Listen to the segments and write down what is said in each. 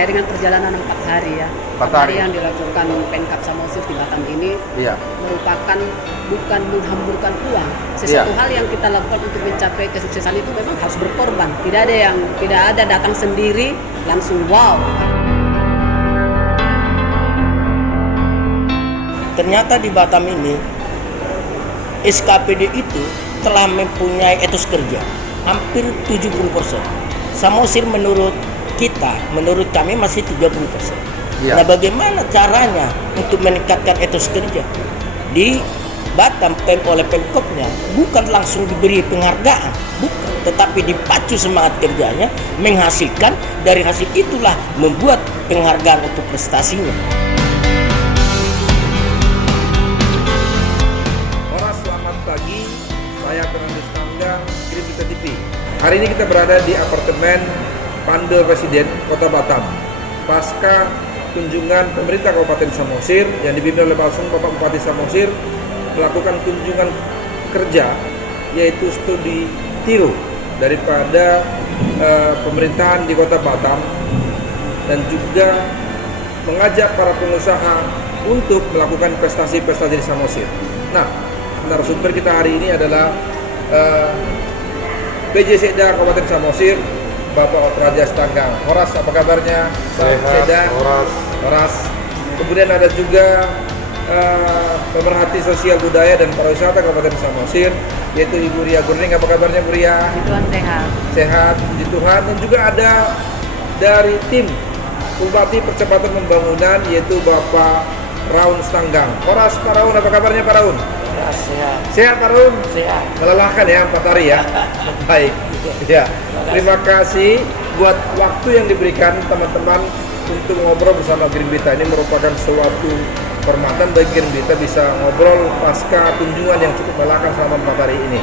terkait dengan perjalanan 4 hari ya. 4 hari hari yang dilakukan Pemkab Samosir di Batam ini Iya. merupakan bukan menghamburkan uang. Sesuatu hal yang kita lakukan untuk mencapai kesuksesan itu memang harus berkorban. Tidak ada datang sendiri langsung wow. Ternyata di Batam ini SKPD itu telah mempunyai etos kerja hampir 70%. Samosir menurut kami masih 30%. Iya. Nah, bagaimana caranya untuk meningkatkan etos kerja? Di Batam oleh Pemkopnya bukan langsung diberi penghargaan, bukan, tetapi dipacu semangat kerjanya, menghasilkan, dari hasil itulah membuat penghargaan untuk prestasinya. Selamat pagi, saya Fernandes Tanggang, Grimbita TV. Hari ini kita berada di apartemen Pande Presiden Kota Batam. Pasca kunjungan pemerintah Kabupaten Samosir yang dipimpin oleh langsung Bapak Bupati Samosir melakukan kunjungan kerja, yaitu studi tiru daripada pemerintahan di Kota Batam, dan juga mengajak para pengusaha untuk melakukan prestasi-prestasi di Samosir. Nah, narasumber kita hari ini adalah PJ Sekda Kabupaten Samosir, Bapak Rajas Tanggang. Horas, apa kabarnya? Sehat, Horas. Kemudian ada juga pemerhati sosial budaya dan pariwisata Kabupaten Samosir, yaitu Ibu Ria Gurning. Apa kabarnya, Bu Ria? Tuhan sehat. Sehat, puji Tuhan. Dan juga ada dari tim Bupati Percepatan Pembangunan, yaitu Bapak Raun Tanggang. Horas, Pak Raun, apa kabarnya Pak Raun? Sehat. Sehat Pak Raun? Sehat. Melelahkan ya 4 hari ya. Baik. Ya. Terima kasih buat waktu yang diberikan teman-teman untuk ngobrol bersama Grimbita. Ini merupakan suatu kehormatan bagi Grimbita bisa ngobrol pasca kunjungan yang cukup melelahkan selama 4 hari ini.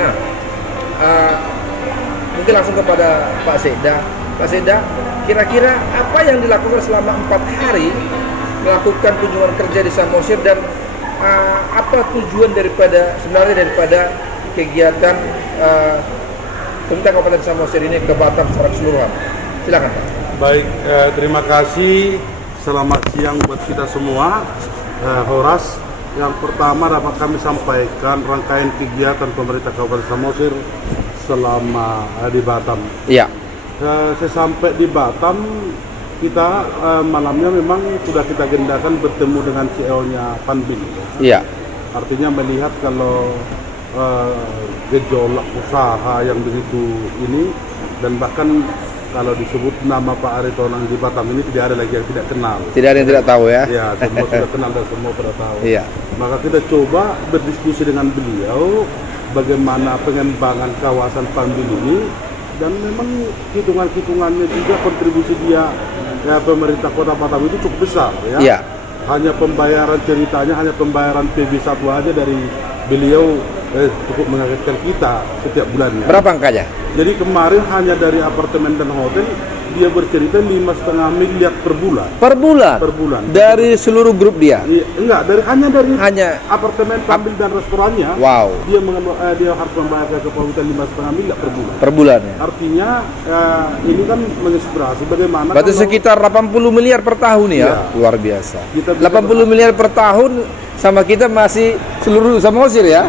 Nah, mungkin langsung kepada Pak Sekda. Pak Sekda, kira-kira apa yang dilakukan selama 4 hari melakukan kunjungan kerja di Samosir, dan apa tujuan daripada kegiatan Pemerintah Kabupaten Samosir ini ke Batam secara keseluruhan? Silakan Pak. Baik, terima kasih. Selamat siang buat kita semua. Horas, yang pertama dapat kami sampaikan rangkaian kegiatan pemerintah Kabupaten Samosir selama di Batam. Iya. Sesampai di Batam, kita malamnya memang sudah kita agendakan bertemu dengan CEO-nya Panbin. Iya. Artinya melihat kalau gejolak usaha yang begitu ini, dan bahkan kalau disebut nama Pak Aritonang di Batam ini tidak ada lagi yang tidak kenal. Tidak ada yang tidak tahu ya. Ya, semua sudah kenal dan semua sudah tahu. Iya. Maka kita coba berdiskusi dengan beliau bagaimana pengembangan kawasan Panbin ini, dan memang hitungannya juga kontribusi dia ya pemerintah Kota Batam itu cukup besar ya. Iya. Hanya pembayaran PB1 aja dari beliau cukup mengagetkan kita setiap bulannya. Berapa angkanya? Jadi kemarin hanya dari apartemen dan hotel dia bercerita 5,5 miliar per bulan. Per bulan? Per bulan. Dari seluruh grup dia? Enggak, hanya dari Hanya apartemen, Panbin dan restorannya. Wow. Dia harus membayarkan ke pemerintah 5,5 miliar per bulan. Per bulan ya? Artinya ini kan menginspirasi bagaimana. Berarti sekitar 80 miliar per tahun ya? Iya. Luar biasa. Kita bisa 80 miliar per tahun sama kita masih seluruh Samosir ya?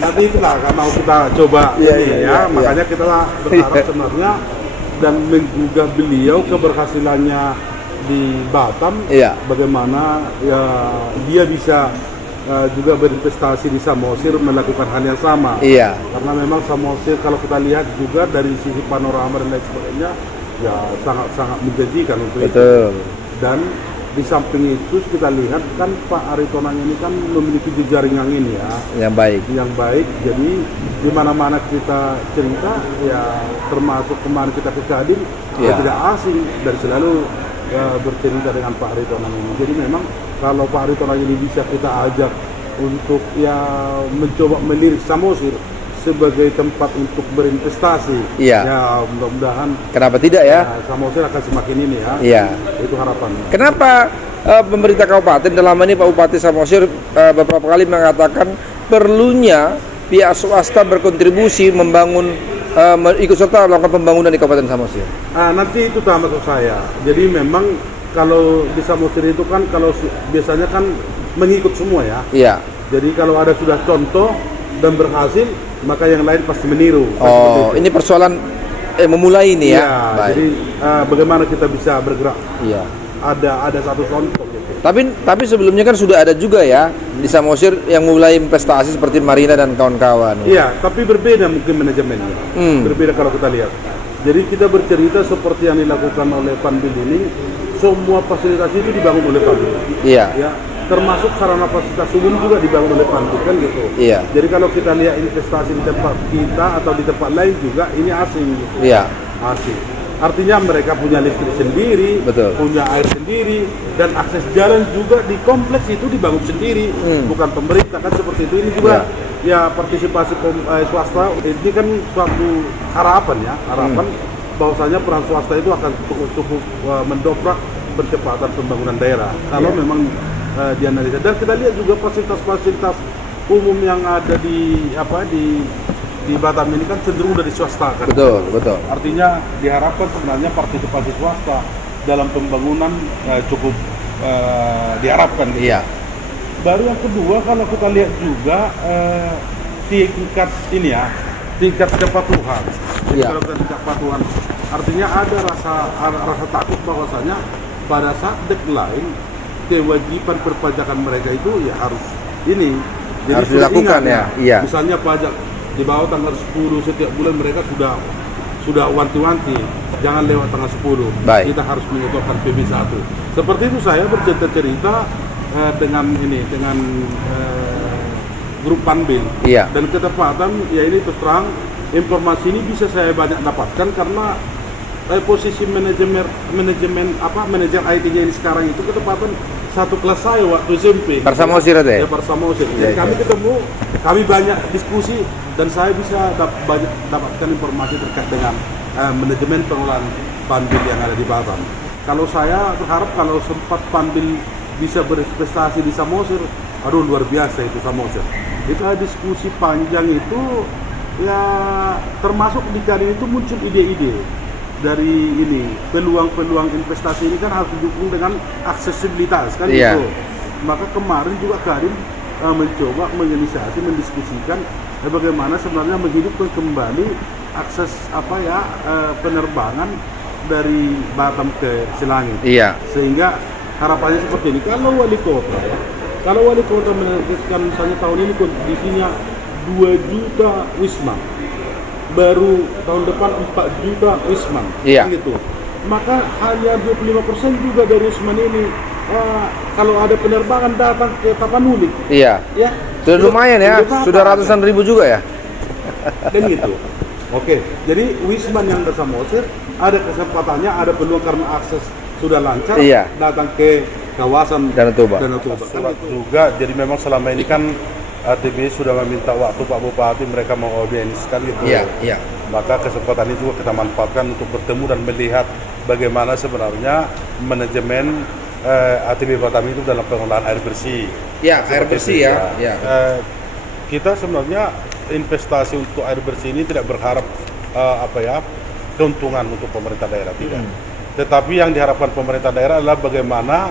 Nanti itulah kan mau kita coba Iya. Makanya kita berharap sebenarnya dan menggugah beliau keberhasilannya di Batam, bagaimana ya dia bisa juga berinvestasi di Samosir melakukan hal yang sama. Iya. Karena memang Samosir kalau kita lihat juga dari sisi panorama dan lain sebagainya ya sangat menjanjikan untuk Betul. itu. Dan di samping itu kita lihat kan Pak Aritonang ini kan memiliki jejaring angin ya. Yang baik. Jadi di mana-mana kita cerita ya, termasuk kemarin kita ke Kadin, ya tidak asing dan selalu bercerita dengan Pak Aritonang ini. Jadi memang kalau Pak Aritonang ini bisa kita ajak untuk ya mencoba melirik Samosir sebagai tempat untuk berinvestasi. Iya. Ya mudah-mudahan. Kenapa tidak ya? Samosir akan semakin ini ya. Iya. Itu harapannya. Kenapa pemerintah kabupaten, dalam ini Pak Bupati Samosir beberapa kali mengatakan perlunya pihak swasta berkontribusi membangun ikut serta melakukan pembangunan di Kabupaten Samosir? Nanti itu maksud saya. Jadi memang kalau di Samosir itu kan biasanya kan mengikut semua ya. Iya. Jadi kalau ada sudah contoh dan berhasil, maka yang lain pasti meniru. Oh, ini persoalan memulai ini ya. Ya, baik. jadi bagaimana kita bisa bergerak? Iya. Ada satu contoh gitu. Tapi sebelumnya kan sudah ada juga ya di Samosir yang mulai investasi seperti Marina dan kawan-kawan. Iya, tapi berbeda mungkin manajemennya. Berbeda kalau kita lihat. Jadi kita bercerita seperti yang dilakukan oleh Panbil ini, semua fasilitas itu dibangun oleh Panbil. Iya. Ya, termasuk sarana fasilitas umum juga dibangun oleh Panbil kan gitu. Iya. Jadi kalau kita lihat investasi di tempat kita atau di tempat lain juga ini asing gitu. Iya. Asing. Artinya mereka punya listrik sendiri, Betul. punya air sendiri, dan akses jalan juga di kompleks itu dibangun sendiri, bukan pemerintah kan seperti itu. Ini juga ya partisipasi swasta. Ini kan suatu harapan ya, bahwasanya peran swasta itu akan cukup mendobrak percepatan pembangunan daerah. Kalau memang dianalisa, dan kita lihat juga fasilitas-fasilitas umum yang ada di Batam ini kan cenderung dari swasta kan. Betul. Artinya diharapkan sebenarnya partisipasi swasta dalam pembangunan cukup diharapkan. Iya. Baru yang kedua kalau kita lihat juga tingkat ini ya, tingkat kepatuhan. Jadi Iya. kalau kita tingkat kepatuhan, artinya ada rasa takut bahwasanya pada saat deadline kewajiban perpajakan mereka itu ya harus ini. Jadi Harus sudah dilakukan ingat, ya. Iya. Misalnya pajak di bawah tanggal 10 setiap bulan mereka sudah wanti-wanti jangan lewat tanggal 10. Baik. Kita harus menyetorkan PB1. Seperti itu saya bercerita-cerita dengan grup Panbil. Iya. Dan ketepatan ya ini terus terang informasi ini bisa saya banyak dapatkan karena posisi manajer IT-nya ini sekarang itu ketepatan satu kelas saya waktu SMP. Parsamosir itu ya? Ya, Parsamosir. Ya, Jadi kami ketemu, kami banyak diskusi dan saya bisa banyak dapatkan informasi terkait dengan manajemen pengelolaan Panbil yang ada di Batam. Kalau saya berharap kalau sempat Panbil bisa berinvestasi di Samosir, aduh luar biasa itu Samosir. Itu diskusi panjang itu ya termasuk di kali itu muncul ide-ide dari ini peluang-peluang investasi ini kan harus didukung dengan aksesibilitas kan Iya. gitu. Maka kemarin juga Kadin mencoba menginisiasi mendiskusikan bagaimana sebenarnya menghidupkan kembali akses penerbangan dari Batam ke Selangit. Iya. Sehingga harapannya seperti ini. Kalau wali kota menargetkan misalnya tahun ini kondisinya 2 juta wisman, baru tahun depan 4 juta wisman, Iya. gitu. Maka hanya 25% juga dari wisman ini kalau ada penerbangan datang ke Tapanuli. Iya. Ya. Sudah lumayan ya, apa? sudah ratusan ribu juga ya. Dan gitu. Oke, jadi wisman yang ke Samosir ada kesempatannya, ada peluang karena akses sudah lancar, Iya. datang ke kawasan Danau Toba. Kan Surat gitu. juga, jadi memang selama ini kan ATB sudah meminta waktu Pak Bupati mereka mau audiens kan gitu. Iya. Maka kesempatan itu juga kita manfaatkan untuk bertemu dan melihat bagaimana sebenarnya manajemen ATB Batam itu dalam pengelolaan air bersih. Iya, air Seperti bersih itu, ya. Iya. Kita sebenarnya investasi untuk air bersih ini tidak berharap keuntungan untuk pemerintah daerah, tidak. Tetapi yang diharapkan pemerintah daerah adalah bagaimana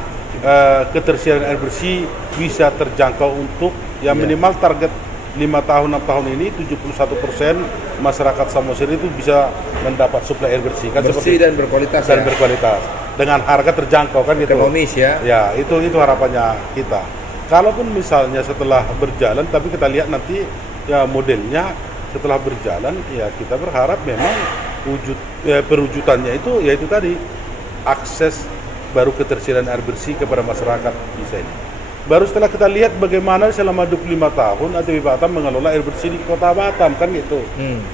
ketersediaan air bersih bisa terjangkau untuk minimal target 5 tahun 6 tahun ini 71% masyarakat Samosir itu bisa mendapat suplai air bersih kan, Bersih dan berkualitas dan ya. berkualitas dengan harga terjangkau kan gitu. Ekonomis ya. Ya, itu harapannya kita. Kalaupun misalnya setelah berjalan, tapi kita lihat nanti ya modelnya setelah berjalan, ya kita berharap memang perwujudannya itu yaitu tadi akses baru ketersediaan air bersih kepada masyarakat di sini. Baru setelah kita lihat bagaimana selama 25 tahun ATB Batam mengelola air bersih di kota Batam kan gitu.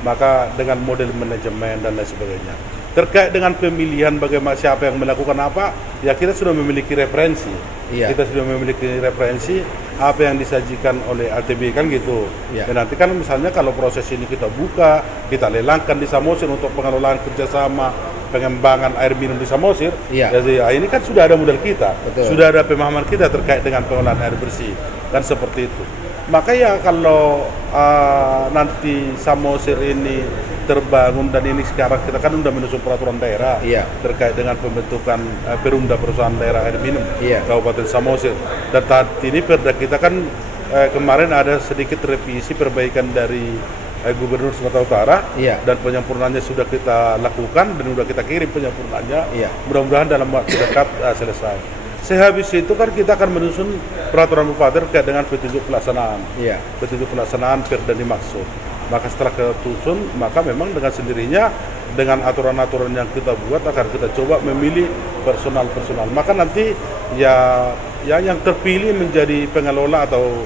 Maka dengan model manajemen dan lain sebagainya. Terkait dengan pemilihan bagaimana siapa yang melakukan apa, ya kita sudah memiliki referensi. Iya. Kita sudah memiliki referensi apa yang disajikan oleh ATB kan gitu. Iya. Dan nanti kan misalnya kalau proses ini kita buka, kita lelangkan di Samosir untuk pengelolaan kerjasama pengembangan air minum di Samosir. Iya. Jadi ini kan sudah ada modal kita, Betul. sudah ada pemahaman kita terkait dengan pengelolaan air bersih kan seperti itu. Maka ya kalau nanti Samosir ini terbangun, dan ini sekarang kita kan udah menyusun peraturan daerah terkait dengan pembentukan Perumda Perusahaan Daerah Air Minum Kabupaten Samosir. Dan saat ini Perda kita kan kemarin ada sedikit revisi perbaikan dari Gubernur Sumatera Utara, dan penyempurnaannya sudah kita lakukan dan sudah kita kirim penyempurnaannya. Mudah-mudahan dalam waktu dekat selesai. Sehabis itu kan kita akan menyusun peraturan bupati terkait dengan petunjuk pelaksanaan. Petunjuk pelaksanaan Perda dimaksud. Maka setelah kesusun, maka memang dengan sendirinya dengan aturan-aturan yang kita buat akan kita coba memilih personal. Maka nanti ya yang terpilih menjadi pengelola atau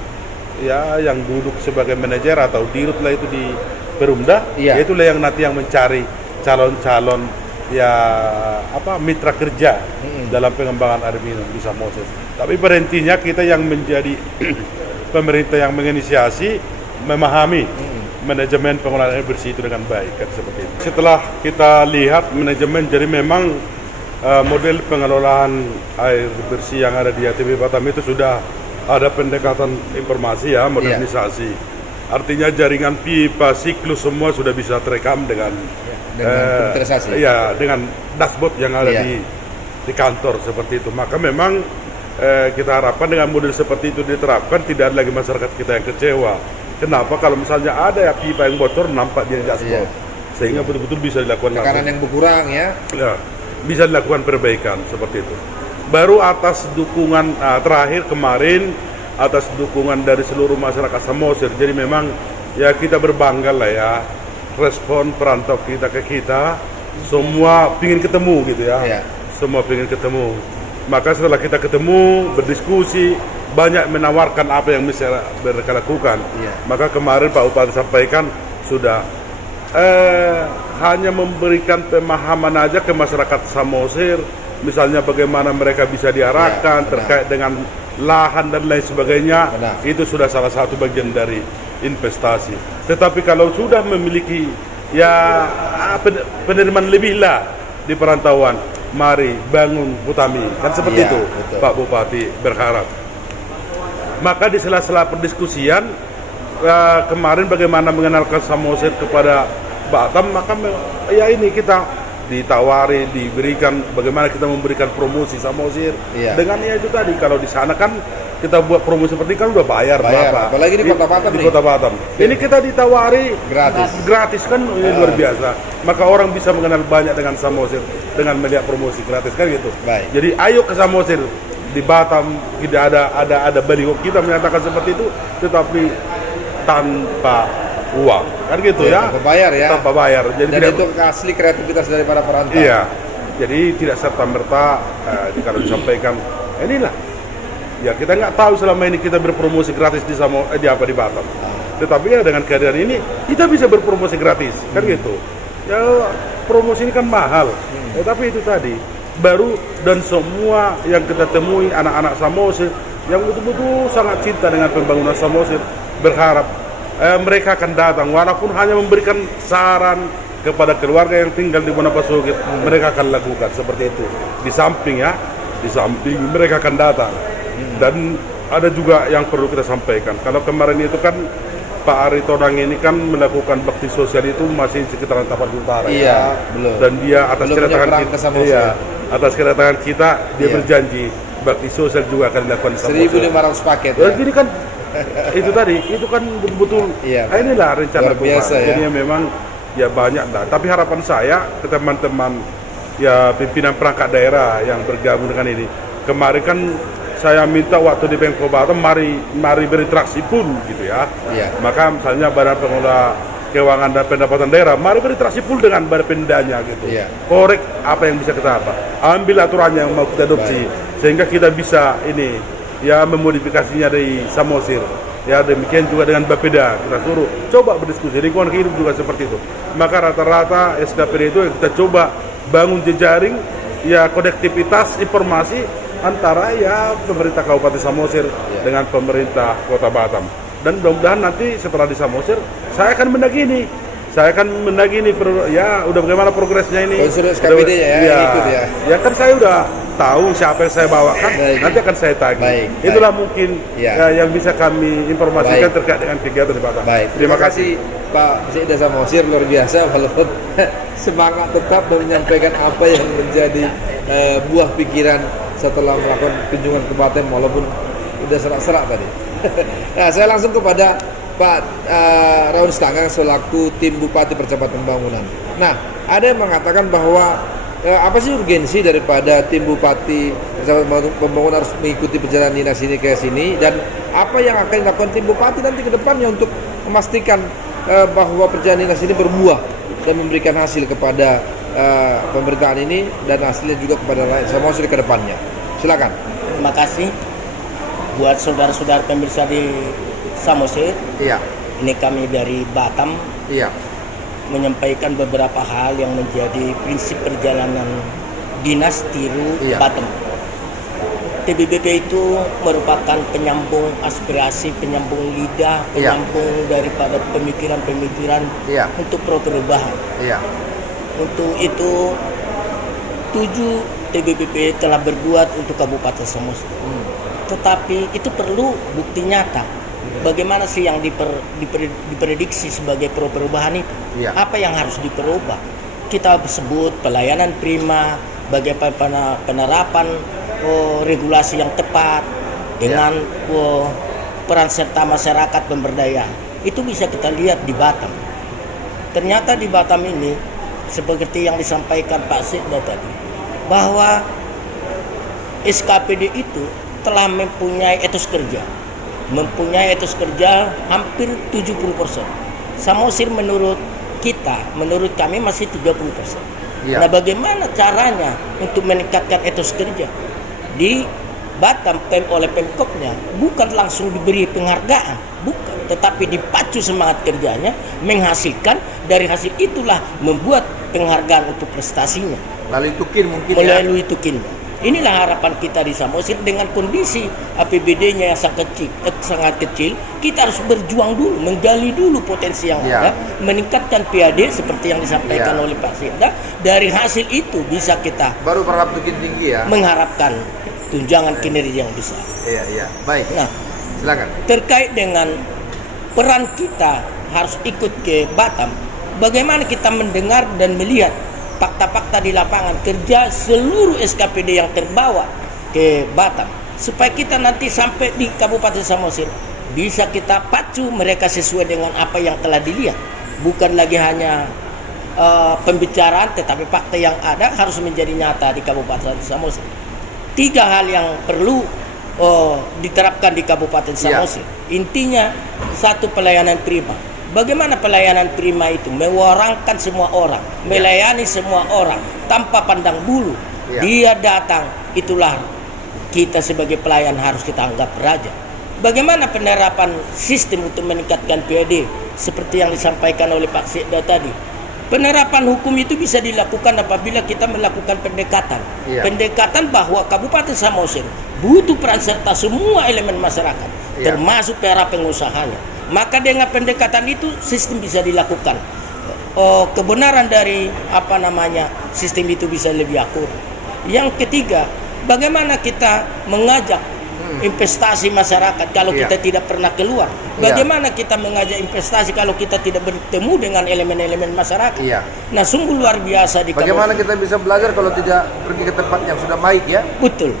ya yang duduk sebagai manajer atau dirut lah itu di Perumda, itulah yang nanti yang mencari calon-calon mitra kerja dalam pengembangan air minum di Samosir. Tapi pada intinya kita yang menjadi pemerintah yang menginisiasi, memahami manajemen pengelolaan air bersih itu dengan baik, kan seperti itu. Setelah kita lihat manajemen, jadi memang model pengelolaan air bersih yang ada di ATB Batam itu sudah ada pendekatan informasi modernisasi. Artinya jaringan pipa, siklus semua sudah bisa terekam dengan komputerisasi. Dengan dashboard yang ada di kantor seperti itu. Maka memang kita harapkan dengan model seperti itu diterapkan, tidak ada lagi masyarakat kita yang kecewa. Kenapa? Kalau misalnya ada pipa yang bocor nampak di dashboard, sehingga betul-betul bisa dilakukan tekanan yang berkurang bisa dilakukan perbaikan seperti itu. Baru atas dukungan terakhir kemarin atas dukungan dari seluruh masyarakat Samosir. Jadi memang ya kita berbangga lah ya, respon perantau kita ke kita semua ingin ketemu gitu semua ingin ketemu. Maka setelah kita ketemu, berdiskusi, banyak menawarkan apa yang bisa mereka lakukan. Maka kemarin Pak Bupati sampaikan sudah hanya memberikan pemahaman aja ke masyarakat Samosir, misalnya bagaimana mereka bisa diarahkan terkait dengan lahan dan lain sebagainya. Itu sudah salah satu bagian dari investasi. Tetapi kalau sudah memiliki penerimaan lebih lah di perantauan, mari bangun Butami, kan seperti itu. Betul. Pak Bupati berharap. Maka di sela-sela perdiskusian kemarin bagaimana mengenalkan Samosir kepada Batam, maka ini kita ditawari, diberikan bagaimana kita memberikan promosi Samosir dengan itu tadi. Kalau di sana kan kita buat promosi seperti kan udah bayar. Apalagi di Kota Batam. Di Kota Batam. Ini kita ditawari gratis kan, ini luar biasa. Maka orang bisa mengenal banyak dengan Samosir dengan melihat promosi gratis kan gitu. Jadi ayo ke Samosir. Di Batam tidak ada baliho kita menyatakan seperti itu, tetapi tanpa uang kan gitu tanpa bayar. Jadi dan itu asli kreativitas dari para perantau. Jadi tidak serta-merta kalau disampaikan inilah kita nggak tahu selama ini kita berpromosi gratis di Batam. Tetapi dengan kehadiran ini kita bisa berpromosi gratis kan gitu. Promosi ini kan mahal. Tapi itu tadi baru, dan semua yang kita temui anak-anak Samosir yang betul-betul sangat cinta dengan pembangunan Samosir berharap mereka akan datang, walaupun hanya memberikan saran kepada keluarga yang tinggal di Monopasugit, mereka akan lakukan seperti itu. Di samping mereka akan datang. Dan ada juga yang perlu kita sampaikan. Kalau kemarin itu kan Pak Ari Tonang ini kan melakukan bakti sosial itu masih sekitaran Tapan Utara belum. Dan dia atas kedatangan kita, atas kedatangan kita dia berjanji bakti sosial juga akan dilakukan 1.500 paket. Jadi kan itu tadi, itu kan betul-betul inilah rencana biasa Jadi memang banyak lah. Tapi harapan saya ke teman-teman pimpinan perangkat daerah yang bergabung dengan ini, kemarin kan saya minta waktu di Pemko Batam mari berinteraksi pun gitu Maka misalnya Badan Pengelola Keuangan dan Pendapatan Daerah, mari berinteraksi pun dengan Badan Pendanya gitu. Korek apa yang bisa kita ambil aturannya yang mau kita adopsi, sehingga kita bisa memodifikasinya dari Samosir. Demikian juga dengan Bapeda, kita suruh coba berdiskusi. Lingkungan hidup juga seperti itu. Maka rata-rata SKPD itu kita coba bangun jejaring konektivitas informasi antara pemerintah Kabupaten Samosir dengan pemerintah Kota Batam. Dan mudah-mudahan nanti setelah di Samosir saya akan menagih udah bagaimana progresnya ini. Unsur SKPD ikut kan saya udah tahu siapa yang saya bawakan, Baik. nanti akan saya tagih. Baik, Itulah baik. mungkin Ya. yang bisa kami informasikan Baik. terkait dengan kegiatan di Batam. Baik, terima kasih Pak Sekda Samosir, luar biasa walaupun semangat tetap menyampaikan apa yang menjadi buah pikiran setelah melakukan kunjungan ke Batam walaupun udah serak-serak tadi. Nah, saya langsung kepada Pak Raun Stanggang selaku tim Bupati Percepatan Pembangunan. Nah, ada yang mengatakan bahwa apa sih urgensi daripada tim Bupati Percepatan Pembangunan harus mengikuti perjalanan dinas ini ke sini, dan apa yang akan dilakukan tim Bupati nanti ke depannya untuk memastikan bahwa perjalanan dinas ini berbuah dan memberikan hasil kepada pemerintahan ini dan hasilnya juga kepada rakyat Samosir ke depannya. Silakan. Terima kasih buat saudara-saudara pemirsa di Samosir. Iya, Ini kami dari Batam iya, menyampaikan beberapa hal yang menjadi prinsip perjalanan dinas Tiru Iya. Batam. TBBP itu merupakan penyambung aspirasi, penyambung lidah, Iya. penyambung daripada pemikiran-pemikiran Iya. untuk perubahan. iya, Untuk itu 7 TBBP telah berbuat untuk Kabupaten Samosir. Tetapi itu perlu bukti nyata. Bagaimana sih yang diprediksi sebagai perubahan itu? Iya. Apa yang harus diperubah? Kita sebut pelayanan prima, bagaimana penerapan regulasi yang tepat dengan peran serta masyarakat pemberdayaan. Itu bisa kita lihat di Batam. Ternyata di Batam ini seperti yang disampaikan Pak Sekda tadi, bahwa SKPD itu telah mempunyai etos kerja. Mempunyai etos kerja hampir 70%. Samosir menurut kami masih 30%. Iya. Nah, bagaimana caranya untuk meningkatkan etos kerja? Di Batam oleh Pemkopnya bukan langsung diberi penghargaan, bukan, tetapi dipacu semangat kerjanya, menghasilkan, dari hasil itulah membuat penghargaan untuk prestasinya Melalui Tukin mungkin melalui Tukinnya. Inilah harapan kita di Samosir. Dengan kondisi APBD-nya yang sangat kecil, kita harus berjuang dulu, menggali dulu potensi yang Ya. ada, meningkatkan PAD seperti yang disampaikan Ya. oleh Pak Sekda. Dari hasil itu bisa kita baru berharap Tukin tinggi ya. mengharapkan tunjangan kinerja yang besar. Iya, iya. Baik. Nah, Silakan. terkait dengan peran kita harus ikut ke Batam, bagaimana kita mendengar dan melihat fakta-fakta di lapangan kerja seluruh SKPD yang terbawa ke Batam, supaya kita nanti sampai di Kabupaten Samosir bisa kita pacu mereka sesuai dengan apa yang telah dilihat, bukan lagi hanya pembicaraan, tetapi fakta yang ada harus menjadi nyata di Kabupaten Samosir. 3 hal yang perlu diterapkan di Kabupaten Samosir. Intinya, 1, pelayanan prima. Bagaimana pelayanan prima itu? Mewarangkan semua orang, melayani semua orang tanpa pandang bulu. Ya. Dia datang, itulah kita sebagai pelayan harus kita anggap raja. Bagaimana penerapan sistem untuk meningkatkan PAD seperti yang disampaikan oleh Pak Sekda tadi? Penerapan hukum itu bisa dilakukan apabila kita melakukan pendekatan. Iya. Pendekatan bahwa Kabupaten Samosir butuh peran serta semua elemen masyarakat, Iya. termasuk para pengusahanya. Maka dengan pendekatan itu sistem bisa dilakukan. Kebenaran dari sistem itu bisa lebih akurat. Yang ketiga, bagaimana kita mengajak investasi masyarakat kalau Iya. kita tidak pernah keluar? Iya. Bagaimana kita mengajak investasi kalau kita tidak bertemu dengan elemen-elemen masyarakat? Iya. Nah, sungguh luar biasa di Bagaimana kita bisa belajar kalau tidak pergi ke tempat yang sudah baik ya? Betul.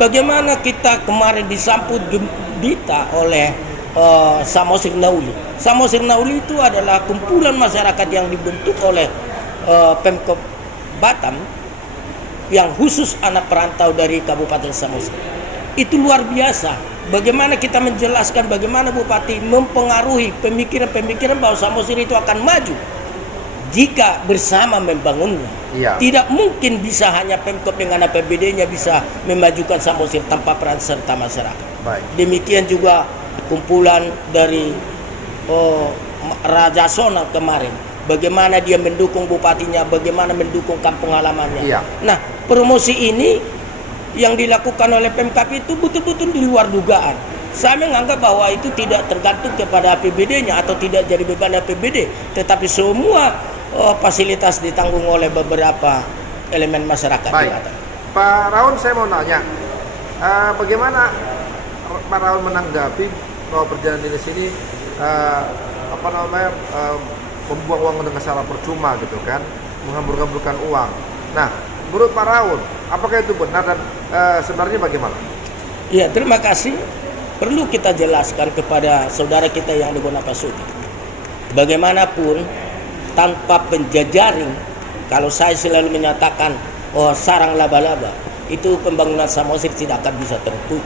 Bagaimana kita kemarin disambut gembira oleh Samosir Nauli. Samosir Nauli itu adalah kumpulan masyarakat yang dibentuk oleh Pemkop Batam yang khusus anak perantau dari Kabupaten Samosir. Itu luar biasa. Bagaimana kita menjelaskan bagaimana Bupati mempengaruhi pemikiran-pemikiran bahwa Samosir itu akan maju jika bersama membangunnya. Iya. Tidak mungkin bisa hanya Pemkop dengan APBD-nya bisa memajukan Samosir tanpa peran serta masyarakat. Baik. Demikian juga kumpulan dari Raja Sonal kemarin. Bagaimana dia mendukung bupatinya, bagaimana mendukung kampung halamannya. Iya. Nah, promosi ini yang dilakukan oleh Pemkap itu betul-betul di luar dugaan. Saya menganggap bahwa itu tidak tergantung kepada APBD-nya atau tidak jadi beban APBD, tetapi semua fasilitas ditanggung oleh beberapa elemen masyarakat di Baik. Batam. Pak Raun, saya mau nanya, bagaimana Pak Raun menanggapi bahwa perjalanan dinas ini membuang uang dengan cara percuma gitu kan, menghambur-hamburkan uang. Nah, menurut Pak Raun, apakah itu benar dan sebenarnya bagaimana? Ya, terima kasih. Perlu kita jelaskan kepada saudara kita yang di Gonapasuta. Bagaimanapun tanpa penjajaring, kalau saya selalu menyatakan sarang laba-laba, itu pembangunan Samosir tidak akan bisa terwujud.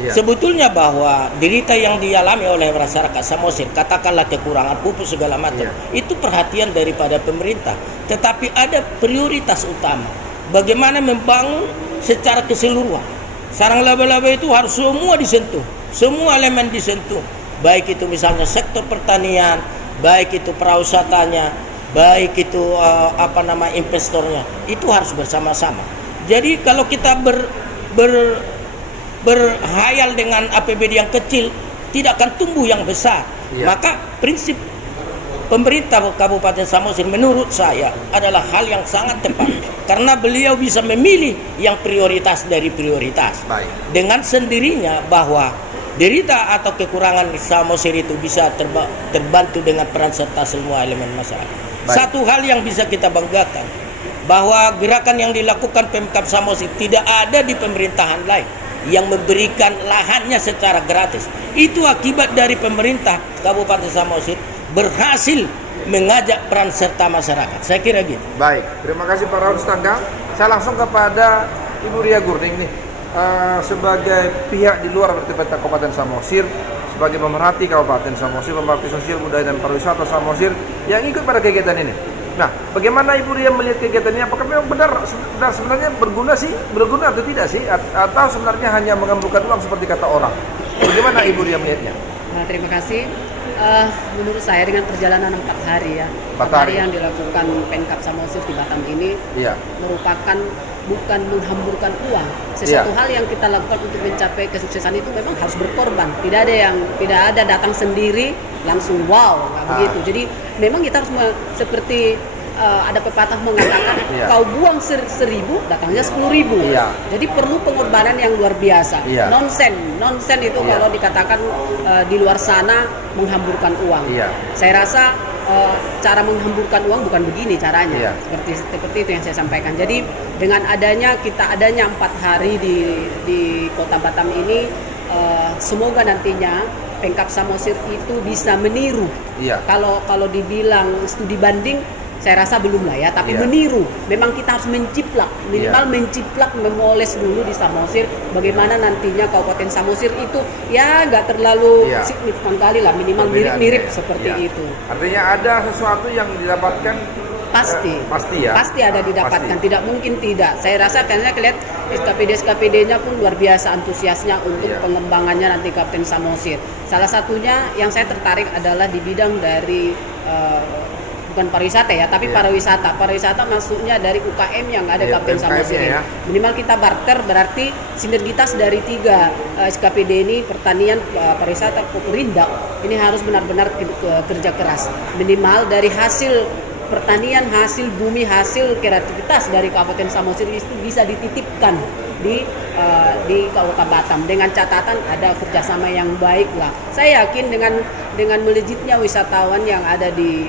Iya. Sebetulnya bahwa derita yang dialami oleh masyarakat Samosir, katakanlah kekurangan pupuk segala macam, itu perhatian daripada pemerintah. Tetapi ada prioritas utama, bagaimana membangun secara keseluruhan. Sarang laba-laba itu harus semua disentuh, semua elemen disentuh, baik itu misalnya sektor pertanian, baik itu pariwisatanya, baik itu investornya, itu harus bersama-sama. Jadi kalau kita berhayal dengan APBD yang kecil, tidak akan tumbuh yang besar. Maka prinsip pemerintah Kabupaten Samosir menurut saya adalah hal yang sangat tepat, karena beliau bisa memilih yang prioritas dari prioritas. Baik. Dengan sendirinya bahwa derita atau kekurangan Samosir itu bisa terbantu dengan peran serta semua elemen masyarakat. Baik. Satu hal yang bisa kita banggakan, bahwa gerakan yang dilakukan Pemkab Samosir tidak ada di pemerintahan lain yang memberikan lahannya secara gratis. Itu akibat dari pemerintah Kabupaten Samosir berhasil mengajak peran serta masyarakat. Saya kira gitu. Baik, terima kasih Pak Raun Stanggang. Saya langsung kepada Ibu Ria Gurding nih, sebagai pihak di luar Kabupaten Samosir, sebagai pemerhati Kabupaten Samosir, pemerhati sosial budaya dan pariwisata Samosir yang ikut pada kegiatan ini. Nah, bagaimana Ibu Ria melihat kegiatan ini? Apakah memang benar sebenarnya berguna atau tidak sih? Atau sebenarnya hanya mengambilkan uang seperti kata orang? Bagaimana Ibu Ria melihatnya? Terima kasih. Menurut saya dengan perjalanan 4 hari ya, 4 hari yang dilakukan Pemkab Samosir di Batam ini merupakan bukan menghamburkan uang. Sesuatu hal yang kita lakukan untuk mencapai kesuksesan itu memang harus berkorban. Tidak ada datang sendiri langsung wow, nggak begitu. Jadi memang kita harus seperti ada pepatah mengatakan kau buang 1.000 datangnya 10.000. Jadi perlu pengorbanan yang luar biasa. Nonsen itu kalau dikatakan di luar sana menghamburkan uang. Saya rasa cara menghamburkan uang bukan begini caranya. Seperti itu yang saya sampaikan. Jadi dengan adanya 4 hari di Kota Batam ini, semoga nantinya Pemkab Samosir itu bisa meniru. Kalau dibilang studi banding, saya rasa belum lah ya, tapi meniru. Memang kita harus menciplak, minimal memoles dulu di Samosir. Bagaimana nantinya Kabupaten Samosir itu ya nggak terlalu signifikan kali lah, minimal mirip-mirip seperti itu. Artinya ada sesuatu yang didapatkan. Pasti ada didapatkan, tidak mungkin tidak. Saya rasa karena kelihatan SKPD-nya pun luar biasa antusiasnya untuk pengembangannya nanti Kabupaten Samosir. Salah satunya yang saya tertarik adalah di bidang dari bukan pariwisata ya, tapi pariwisata. Pariwisata maksudnya dari UKM yang ada Kabupaten Samosir. Minimal kita barter, berarti sinergitas dari 3 SKPD ini, pertanian, pariwisata, perindak, ini harus benar-benar kerja keras. Minimal dari hasil pertanian, hasil bumi, hasil kreativitas dari Kabupaten Samosir itu bisa dititipkan di Kabupaten Batam dengan catatan ada kerjasama yang baik lah. Saya yakin dengan melejitnya wisatawan yang ada di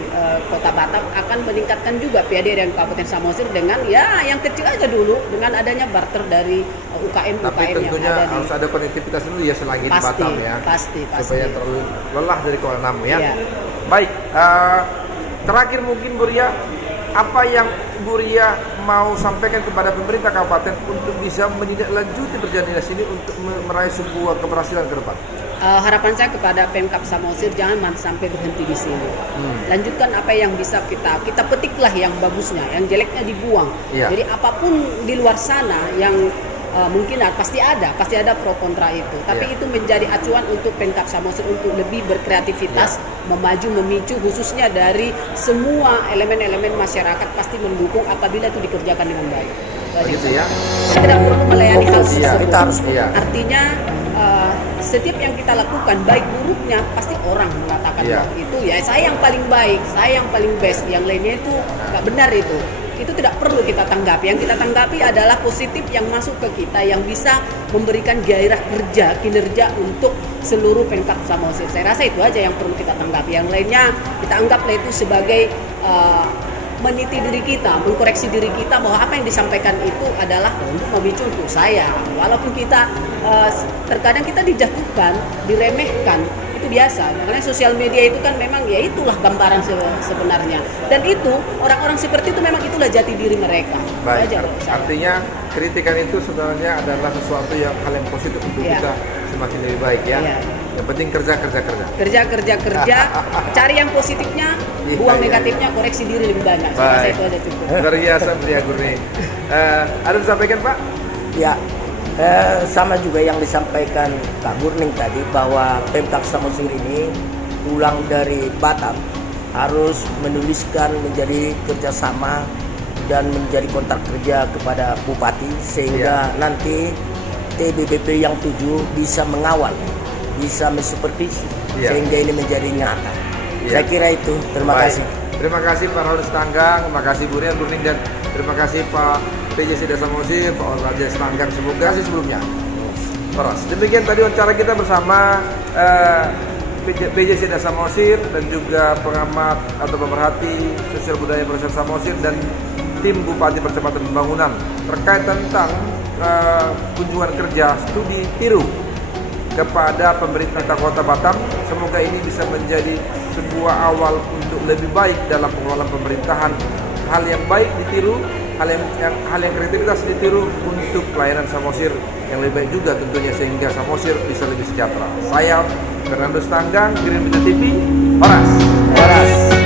Kota Batam akan meningkatkan juga PAD dan Kabupaten Samosir dengan yang kecil aja dulu, dengan adanya barter dari UKM Tapi tentunya yang ada harus ada konektivitas dulu ya selagi di Batam ya. Pasti. Supaya terlalu lelah dari Kuala Namu ya. Baik. Terakhir mungkin Bu Ria, apa yang Bu Ria mau sampaikan kepada pemerintah kabupaten untuk bisa menindaklanjuti perjalanan dinas ini untuk meraih sebuah keberhasilan ke depan? Harapan saya kepada Pemkab Samosir jangan sampai berhenti di sini. Lanjutkan apa yang bisa kita petiklah yang bagusnya, yang jeleknya dibuang. Jadi apapun di luar sana yang mungkin pasti ada pro kontra itu, tapi itu menjadi acuan untuk Pemkab Samosir untuk lebih berkreativitas, memaju, memicu, khususnya dari semua elemen-elemen masyarakat pasti mendukung apabila itu dikerjakan dengan baik. Begitu ya. Kita tidak perlu melayani hal tersebut. Iya. Artinya setiap yang kita lakukan baik buruknya pasti orang mengatakan bahwa itu ya saya yang paling baik, saya yang paling best, yang lainnya itu nggak benar itu. itu tidak perlu kita tanggapi. Yang kita tanggapi adalah positif yang masuk ke kita, yang bisa memberikan gairah kerja, kinerja untuk seluruh Pemkab Samosir. Saya rasa itu aja yang perlu kita tanggapi. Yang lainnya kita anggaplah itu sebagai meniti diri kita, mengkoreksi diri kita bahwa apa yang disampaikan itu adalah untuk memicu untuk saya. Walaupun kita terkadang kita dijatuhkan, diremehkan, itu biasa. Karena sosial media itu kan memang ya itulah gambaran sebenarnya. Dan itu orang-orang seperti itu memang itulah jati diri mereka. Baik, Aja, artinya kritikan itu sebenarnya adalah sesuatu yang hal yang positif untuk kita semakin lebih baik ya. Yang penting kerja. Kerja, cari yang positifnya, buang negatifnya, koreksi diri lebih banyak. Saya rasa itu aja cukup. Luar biasa Pria Gurni. Ada disampaikan Pak? Ya, sama juga yang disampaikan Kak Gurning tadi bahwa Pemkab Samosir ini pulang dari Batam harus menuliskan menjadi kerjasama dan menjadi kontrak kerja kepada Bupati sehingga nanti TBBP yang 7 bisa mengawal, bisa mensupervisi sehingga ini menjadi nyata. Saya kira itu. Terima kasih. Terima kasih Pak Raul Stanggang, terima kasih Bu Rian Gurning, dan terima kasih Pak PJ Sida Samosir, Pak Raja Stanggang. Semoga sih sebelumnya. Terus demikian tadi wawancara kita bersama PJ Sida Samosir dan juga pengamat atau pemerhati sosial budaya Polres Samosir dan tim Bupati Percepatan Pembangunan terkait tentang kunjungan kerja studi tiru kepada pemerintah Kota Batam. Semoga ini bisa menjadi sebuah awal untuk lebih baik dalam pengelolaan pemerintahan. Hal yang baik ditiru, hal yang kreativitas ditiru untuk pelayanan Samosir yang lebih baik juga tentunya, sehingga Samosir bisa lebih sejahtera. Saya Fernando Stanggang, Kirim Berita TV, Horas.